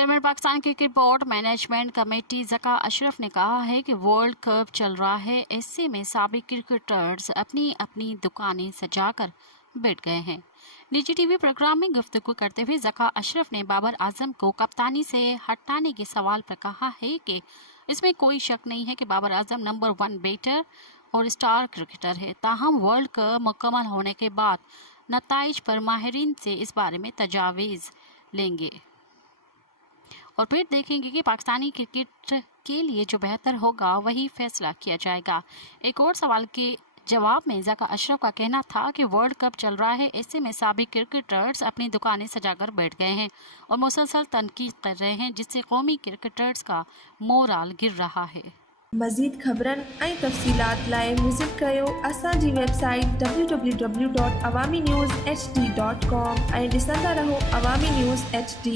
Chairman Pakistan cricket board management committee Zaka Ashraf ने कहा है कि वर्ल्ड कप चल रहा है, ऐसे में साबिक क्रिकेटर्स अपनी अपनी दुकानें सजाकर बैठ गए हैं। निजी टीवी प्रोग्राम में गुफ्तगू करते हुए ज़का अशरफ ने बाबर आजम को कप्तानी से हटाने के सवाल पर कहा है कि इसमें कोई शक नहीं है कि बाबर आजम नंबर 1 बैटर और स्टार क्रिकेटर है। ताहम वर्ल्ड कप मुकम्मल होने के बाद नताइज पर माहिरीन से इस बारे में तजावीज़ लेंगे और फिर देखेंगे कि पाकिस्तानी क्रिकेट के लिए जो बेहतर होगा वही फैसला किया जाएगा। एक और सवाल के जवाब में ज़का अशरफ का कहना था कि वर्ल्ड कप चल रहा है, ऐसे में साबिक क्रिकेटर्स अपनी दुकानें सजाकर बैठ गए हैं और मुसलसल तनकीद कर रहे हैं, जिससे कौमी क्रिकेटर्स का मोराल गिर रहा है। मज़ीद ख़बरन ऐं तफ़सीलात लाइ विज़िट कयो असांजी वेबसाइट www.awamiNewsHD.com ऐं ॾिसंदा रहो अवामी न्यूज़ HD।